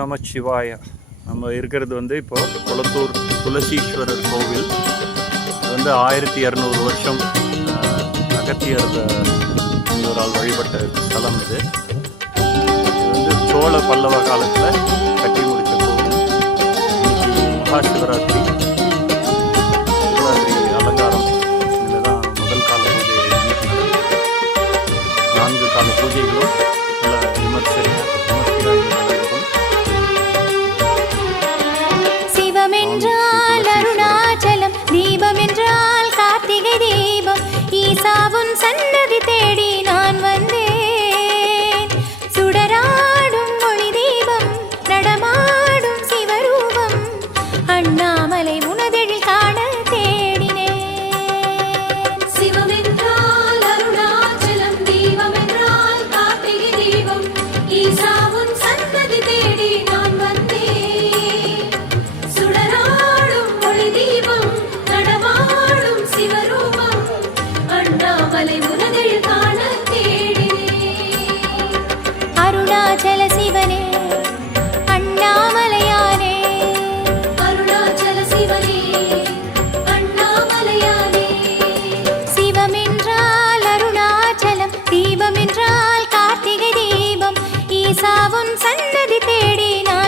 நமச்சிவாய. நம்ம இருக்கிறது இப்போது கொளத்தூர் துளசீஸ்வரர் கோவில். இது 1200 வருஷம் அகத்தியர் முனிவரால் வழிபட்ட ஸ்தலம். இது சோழ பல்லவ காலத்தில் கட்டி முடித்த கோவில். இன்னைக்கு மகா சிவராத்திரி அலங்காரம். இதில் தான் முதல் கால பூஜை இன்னைக்கு நடக்குது. 4 கால பூஜைகளும் நல்ல விமர்சையாக நடைபெறும். சிவம் என்றால் அருணாச்சலம், தீபம் என்றால் கார்த்திகை தீபம். ஈசாவும் சன்னதி தேடி நான் வந்தேன். சுடராடும் மொழி தீபம், நடமாடும் சிவரூபம், அண்ணாமலை உனதெழில் காண தேடினேன். சிவம் என்றால் அருணாச்சலம், தீபம் என்றால் கார்த்திகை தீபம். ஈசாவும் சன்னதி தேடி நான் வந்தேன். சுடராடும் மொழி தீபம், நடமாடும் சிவரூபம், அண்ணாமலை உனதெழில் காண தேடினேன். அருணாச்சல சிவனே, அண்ணாமலையானே. அருணாச்சல சிவனே, அண்ணாமலையானே. சிவம் என்றால் அருணாச்சலம், தீபம் என்றால் கார்த்திகை தீபம். ஈசாவும் சன்னதி தேடி நான்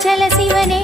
அருணாச்சல சிவனே